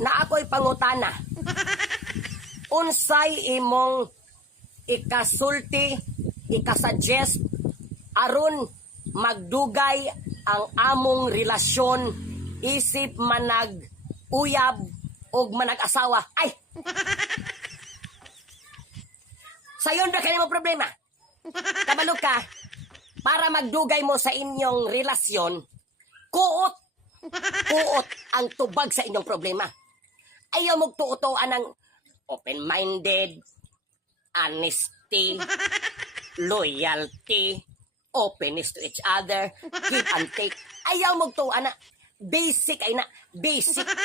na ako'y pangutana. Unsay imong ikasulti, ikasuggest aron magdugay ang among relasyon isip manag uyab og manag-asawa. Ay! Sayon ba kayo mo problema? Kabalo ka, para magdugay mo sa inyong relasyon, kuot ang tubag sa inyong problema. Ayaw mong tuutoan ng open-minded, honesty, loyalty, openness to each other, give and take. Ayaw mong tuuan na basic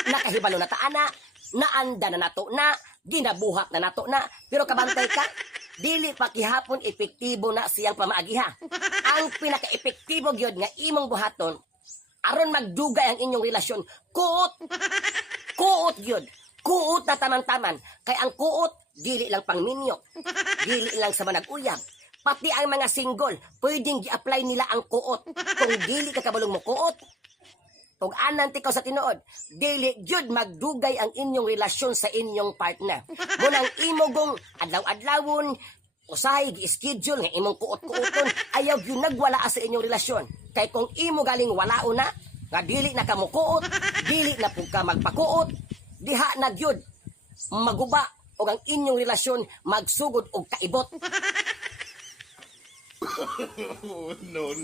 na kahibalo na taana, naanda na nato na, ginabuhat na nato na, pero kabantay ka, dili pa kihapon epektibo na siyang pamaagiha. Ang pinaka-epektibo gyud nga imong buhaton aron magdugay ang inyong relasyon, kuot gyud. Kuot na taman-taman. Kay ang kuot, dili lang pang minyok. Dili lang sa manag-uyab. Pati ang mga single, pwedeng gi-apply nila ang kuot. Kung dili ka kabalong mo kuot, kung anan tikaw sa tinuod, dili gyud magdugay ang inyong relasyon sa inyong partner. Munang imogong adlaw-adlawon, usahay gi-schedule nga imong kuot-kuoton, ayaw gyud nagwala sa inyong relasyon. Kay kung imo galing walao na, nga dili na ka mo kuot, dili na pug ka magpakuot, diha na gyud maguba o ang inyong relasyon magsugod og kaibot. No.